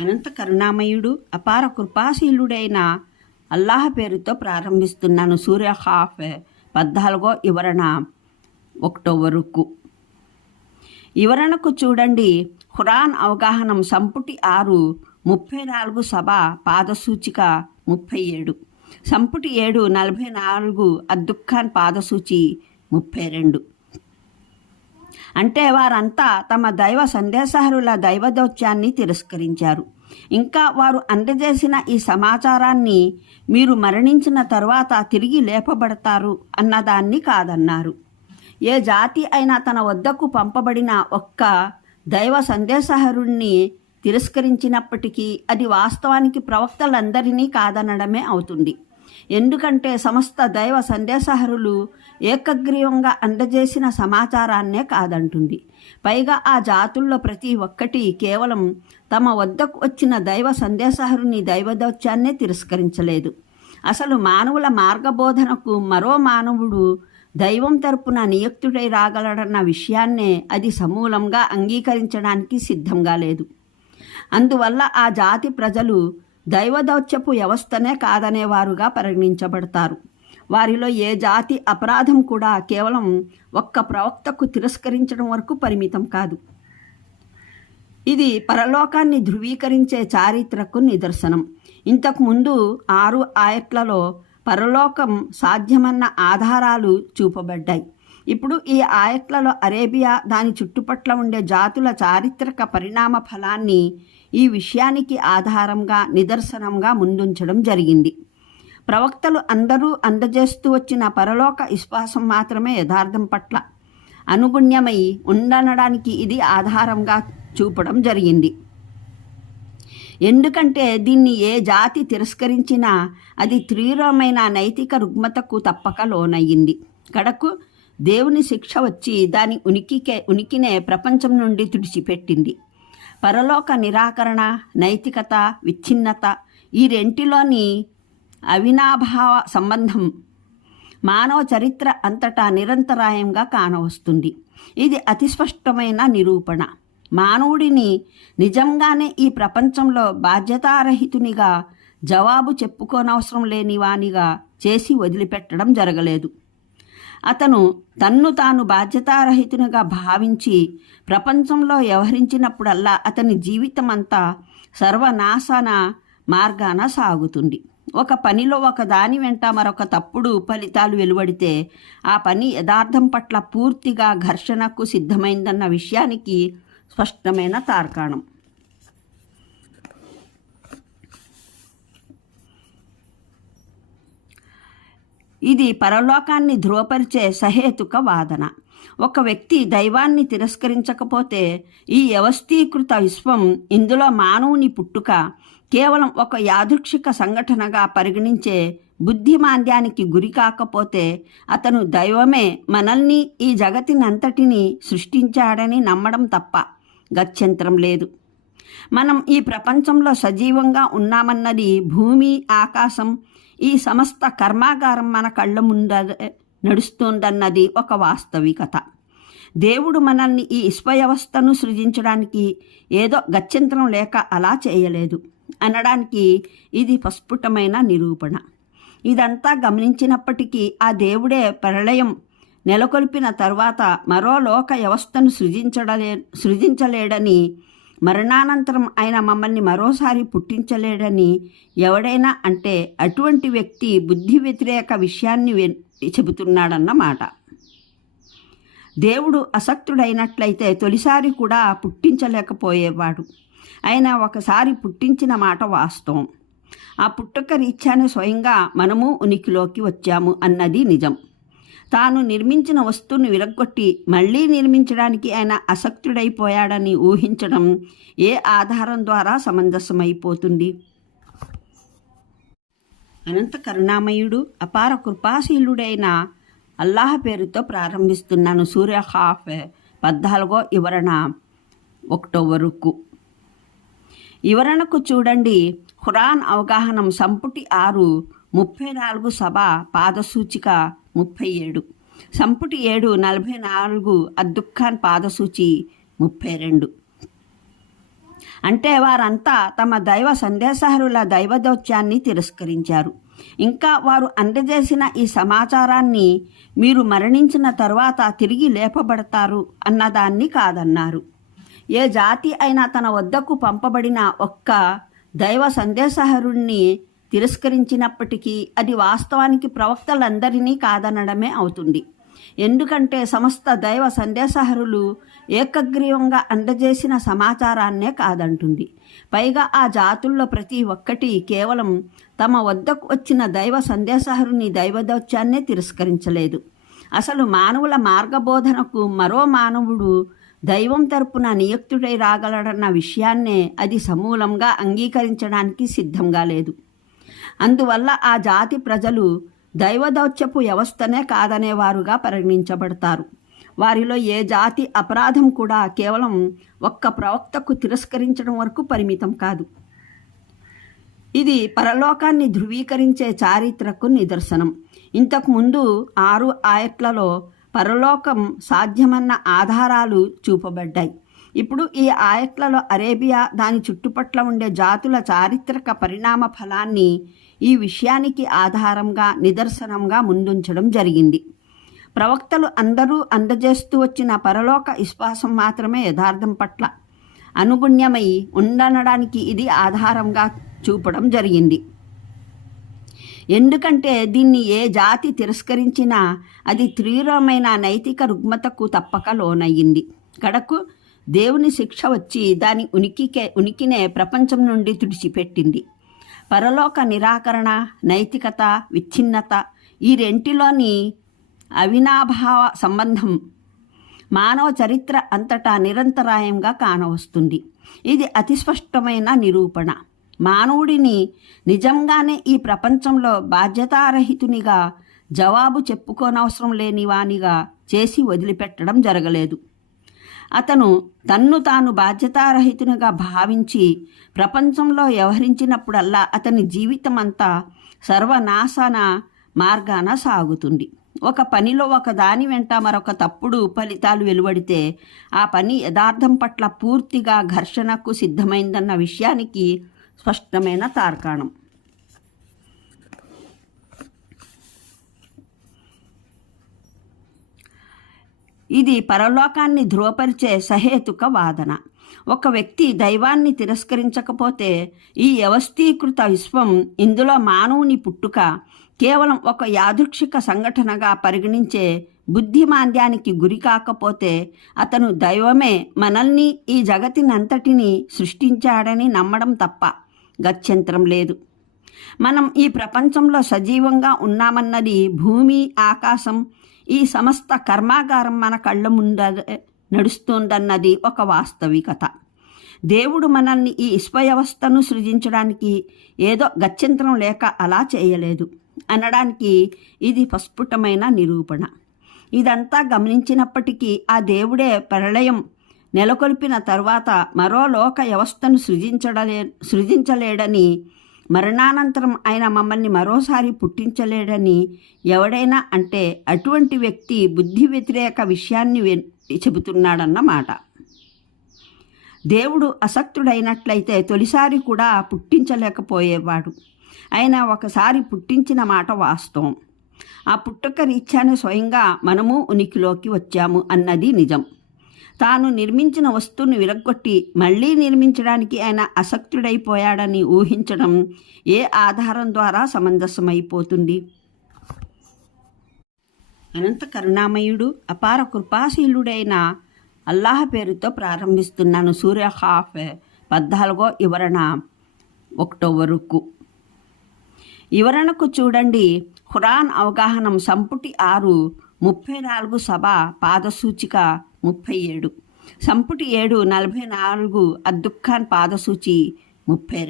అనంత కరుణామయుడు అపార కృపాశీలుడైన అల్లాహ్ పేరుతో ప్రారంభిస్తున్నాను. సూర్య హాఫ్ పద్నాలుగో వివరణ ఒకటో వరకు వివరణకు చూడండి. ఖురాన్ అవగాహనం సంపుటి ఆరు ముప్పై నాలుగు సభ పాదసూచిక ముప్పై ఏడు. సంపుటి ఏడు నలభై నాలుగు అద్దుఖాన్ పాదసూచి ముప్పై రెండు. అంటే వారంతా తమ దైవ సందేశహరుల దైవదౌత్యాన్ని తిరస్కరించారు. ఇంకా వారు అందజేసిన ఈ సమాచారాన్ని మీరు మరణించిన తరువాత తిరిగి లేపబడతారు అన్నదాన్ని కాదన్నారు. ఏ జాతి అయినా తన వద్దకు పంపబడిన ఒక్క దైవ సందేశహరుణ్ణి తిరస్కరించినప్పటికీ అది వాస్తవానికి ప్రవక్తలందరినీ కాదనడమే అవుతుంది. ఎందుకంటే సమస్త దైవ సందేశహరులు ఏకగ్రీవంగా అందజేసిన సమాచారాన్నే కాదంటుంది. పైగా ఆ జాతుల్లో ప్రతి ఒక్కటి కేవలం తమ వద్దకు వచ్చిన దైవ సందేశహరుని దైవదౌత్యాన్నే తిరస్కరించలేదు. అసలు మానవుల మార్గబోధనకు మరో మానవుడు దైవం తరపున నియుక్తుడై రాగలడన్న విషయాన్నే అది సమూలంగా అంగీకరించడానికి సిద్ధంగా లేదు. అందువల్ల ఆ జాతి ప్రజలు దైవదౌత్యపు వ్యవస్థనే కాదనేవారుగా పరిగణించబడతారు. వారిలో ఏ జాతి అపరాధం కూడా కేవలం ఒక్క ప్రవక్తకు తిరస్కరించడం వరకు పరిమితం కాదు. ఇది పరలోకాన్ని ధృవీకరించే చారిత్రకు నిదర్శనం. ఇంతకుముందు ఆరు ఆయట్లలో పరలోకం సాధ్యమన్న ఆధారాలు చూపబడ్డాయి. ఇప్పుడు ఈ ఆయట్లలో అరేబియా దాని చుట్టుపట్ల ఉండే జాతుల చారిత్రక పరిణామ ఫలాన్ని ఈ విషయానికి ఆధారంగా నిదర్శనంగా ముందుంచడం జరిగింది. ప్రవక్తలు అందరూ అందజేస్తూ వచ్చిన పరలోక విశ్వాసం మాత్రమే యథార్థం పట్ల అనుగుణ్యమై ఉండనడానికి ఇది ఆధారంగా చూపడం జరిగింది. ఎందుకంటే దీన్ని ఏ జాతి తిరస్కరించినా అది తీవ్రమైన నైతిక రుగ్మతకు తప్పక లోనయ్యింది. కడకు దేవుని శిక్ష వచ్చి దాని ఉనికికే ఉనికినే ప్రపంచం నుండి తుడిచిపెట్టింది. పరలోక నిరాకరణ నైతికత విచ్ఛిన్నత ఈ రెంటిలోని అవినాభావ సంబంధం మానవ చరిత్ర అంతటా నిరంతరాయంగా కానవస్తుంది. ఇది అతి స్పష్టమైన నిరూపణ. మానవుడిని నిజంగానే ఈ ప్రపంచంలో బాధ్యతారహితునిగా జవాబు చెప్పుకోనవసరం లేని వానిగా చేసి వదిలిపెట్టడం జరగలేదు. అతను తన్ను తాను బాధ్యతారహితునిగా భావించి ప్రపంచంలో వ్యవహరించినప్పుడల్లా అతని జీవితం అంతా సర్వనాశన మార్గాన సాగుతుంది. ఒక పనిలో ఒక దాని వెంట మరొక తప్పుడు ఫలితాలు వెలువడితే ఆ పని యథార్థం పట్ల పూర్తిగా ఘర్షణకు సిద్ధమైందన్న విషయానికి స్పష్టమైన తార్కాణం. ఇది పరలోకాన్ని ధృవపరిచే సహేతుక వాదన. ఒక వ్యక్తి దైవాన్ని తిరస్కరించకపోతే ఈ వ్యవస్థీకృత విశ్వం ఇందులో మానవుని పుట్టుక కేవలం ఒక యాదృక్షిక సంఘటనగా పరిగణించే బుద్ధిమాంద్యానికి గురి కాకపోతే అతను దైవమే మనల్ని ఈ జగతినంతటిని సృష్టించాడని నమ్మడం తప్ప గత్యంతరం లేదు. మనం ఈ ప్రపంచంలో సజీవంగా ఉన్నామన్నది భూమి ఆకాశం ఈ సమస్త కర్మాగారం మన కళ్ళ ముంద నడుస్తుందన్నది ఒక వాస్తవికత. దేవుడు మనల్ని ఈ విశ్వవ్యవస్థను సృజించడానికి ఏదో గత్యంతరం లేక అలా చేయలేదు. అనడానికి ఇది పస్ఫుటమైన నిరూపణ. ఇదంతా గమనించినప్పటికీ ఆ దేవుడే ప్రళయం నెలకొల్పిన తర్వాత మరో లోక వ్యవస్థను సృజించడలే సృజించలేడని మరణానంతరం ఆయన మమ్మల్ని మరోసారి పుట్టించలేడని ఎవడైనా అంటే అటువంటి వ్యక్తి బుద్ధి వ్యతిరేక విషయాన్ని చెబుతున్నాడన్నమాట. దేవుడు అసక్తుడైనట్లయితే తొలిసారి కూడా పుట్టించలేకపోయేవాడు. ఆయన ఒకసారి పుట్టించిన మాట వాస్తవం. ఆ పుట్టుక రీత్యానే స్వయంగా మనము ఉనికిలోకి వచ్చాము అన్నది నిజం. తాను నిర్మించిన వస్తువును విరగ్గొట్టి మళ్ళీ నిర్మించడానికి ఆయన అసక్తుడైపోయాడని ఊహించడం ఏ ఆధారం ద్వారా సమంజసమైపోతుంది? అనంత కరుణామయుడు అపార కృపాశీలుడైన అల్లాహ్ పేరుతో ప్రారంభిస్తున్నాను. సూర్య హాఫ్ పద్నాలుగో వివరణ ఒకటో వరకు వివరణకు చూడండి. ఖురాన్ అవగాహనం సంపుటి ఆరు ముప్పై నాలుగు సభ పాదసూచిక ముప్పై ఏడు సంపుటి ఏడు నలభై నాలుగు అద్దుఖాన్ పాదసూచి ముప్పై రెండు అంటే వారంతా తమ దైవ సందేశహరుల దైవదౌత్యాన్ని తిరస్కరించారు. ఇంకా వారు అందజేసిన ఈ సమాచారాన్ని మీరు మరణించిన తర్వాత తిరిగి లేపబడతారు అన్నదాన్ని కాదన్నారు. ఏ జాతి అయినా తన వద్దకు పంపబడిన ఒక్క దైవ సందేశహరుణ్ణి తిరస్కరించినప్పటికీ అది వాస్తవానికి ప్రవక్తలందరినీ కాదనడమే అవుతుంది. ఎందుకంటే సమస్త దైవ సందేశహరులు ఏకగ్రీవంగా అందజేసిన సమాచారాన్నే కాదంటుంది. పైగా ఆ జాతుల్లో ప్రతి ఒక్కటి కేవలం తమ వద్దకు వచ్చిన దైవ సందేశహరుని దైవదౌత్యాన్నే తిరస్కరించలేదు. అసలు మానవుల మార్గబోధనకు మరో మానవుడు దైవం తరపున నియుక్తుడై రాగలడన్న విషయాన్నే అది సమూలంగా అంగీకరించడానికి సిద్ధంగా లేదు. అందువల్ల ఆ జాతి ప్రజలు దైవదౌత్యపు వ్యవస్థనే కాదనేవారుగా పరిగణించబడతారు. వారిలో ఏ జాతి అపరాధం కూడా కేవలం ఒక్క ప్రవక్తకు తిరస్కరించడం వరకు పరిమితం కాదు. ఇది పరలోకాన్ని ధృవీకరించే చారిత్రకు నిదర్శనం. ఇంతకు ముందు ఆరు ఆయట్లలో పరలోకం సాధ్యమన్న ఆధారాలు చూపబడ్డాయి. ఇప్పుడు ఈ ఆయట్లలో అరేబియా దాని చుట్టుపట్ల ఉండే జాతుల చారిత్రక పరిణామ ఫలాన్ని ఈ విషయానికి ఆధారంగా నిదర్శనంగా ముందుంచడం జరిగింది. ప్రవక్తలు అందరూ అందజేస్తూ వచ్చిన పరలోక విశ్వాసం మాత్రమే యథార్థం పట్ల అనుగుణ్యమై ఉండనడానికి ఇది ఆధారంగా చూపడం జరిగింది. ఎందుకంటే దీన్ని ఏ జాతి తిరస్కరించినా అది తీవ్రమైన నైతిక రుగ్మతకు తప్పక లోనయ్యింది. కడకు దేవుని శిక్ష వచ్చి దాని ఉనికికే ఉనికినే ప్రపంచం నుండి తుడిచిపెట్టింది. పరలోక నిరాకరణ నైతికత విచ్ఛిన్నత ఈ రెంటిలోని అవినాభావ సంబంధం మానవ చరిత్ర అంతటా నిరంతరాయంగా కానవస్తుంది. ఇది అతి స్పష్టమైన నిరూపణ. మానవుడిని నిజంగానే ఈ ప్రపంచంలో బాధ్యతారహితునిగా జవాబు చెప్పుకోనవసరం లేనివానిగా చేసి వదిలిపెట్టడం జరగలేదు. అతను తన్ను తాను బాధ్యతారహితునిగా భావించి ప్రపంచంలో వ్యవహరించినప్పుడల్లా అతని జీవితం అంతా సర్వనాశన మార్గాన సాగుతుంది. ఒక పనిలో ఒక దాని వెంట మరొక తప్పుడు ఫలితాలు వెలువడితే ఆ పని యథార్థం పట్ల పూర్తిగా ఘర్షణకు సిద్ధమైందన్న విషయానికి స్పష్టమైన తార్కాణం. ఇది పరలోకాన్ని ధృవపరిచే సహేతుక వాదన. ఒక వ్యక్తి దైవాన్ని తిరస్కరించకపోతే ఈ వ్యవస్థీకృత విశ్వం ఇందులో మానవుని పుట్టుక కేవలం ఒక యాదృక్షిక సంఘటనగా పరిగణించే బుద్ధిమాంద్యానికి గురి కాకపోతే అతను దైవమే మనల్ని ఈ జగతినంతటిని సృష్టించాడని నమ్మడం తప్ప. గత్యంతరం లేదు. మనం ఈ ప్రపంచంలో సజీవంగా ఉన్నామన్నది భూమి ఆకాశం ఈ సమస్త కర్మాగారం మన కళ్ళ ముంద నడుస్తోందన్నది ఒక వాస్తవికత. దేవుడు మనల్ని ఈ విశ్వవ్యవస్థను సృజించడానికి ఏదో గత్యంతరం లేక అలా చేయలేదు అనడానికి ఇది పస్ఫుటమైన నిరూపణ. ఇదంతా గమనించినప్పటికీ ఆ దేవుడే ప్రళయం నెలకొల్పిన తర్వాత మరో లోక వ్యవస్థను సృజించడలే సృజించలేడని మరణానంతరం ఆయన మమ్మల్ని మరోసారి పుట్టించలేడని ఎవడైనా అంటే అటువంటి వ్యక్తి బుద్ధి వ్యతిరేక విషయాన్ని చెబుతున్నాడన్నమాట. దేవుడు అసక్తుడైనట్లయితే తొలిసారి కూడా పుట్టించలేకపోయేవాడు. ఆయన ఒకసారి పుట్టించిన మాట వాస్తవం. ఆ పుట్టుక రీత్యానే స్వయంగా మనము ఉనికిలోకి వచ్చాము అన్నది నిజం. తాను నిర్మించిన వస్తువును విరగ్గొట్టి మళ్ళీ నిర్మించడానికి ఆయన అసక్తుడైపోయాడని ఊహించడం ఏ ఆధారం ద్వారా సమంజసమైపోతుంది? అనంత కరుణామయుడు అపార కృపాశీలుడైన అల్లాహ పేరుతో ప్రారంభిస్తున్నాను. సూర్య హాఫ్ పద్నాలుగో వివరణ ఒకటో వరకు. వివరణకు చూడండి. ఖురాన్ అవగాహనం సంపుటి ఆరు ముప్పై నాలుగు సభ పాదసూచిక ముప్పై ఏడు. సంపుటి ఏడు నలభై నాలుగు అద్దుఖాన్ పాదసూచి ముప్పై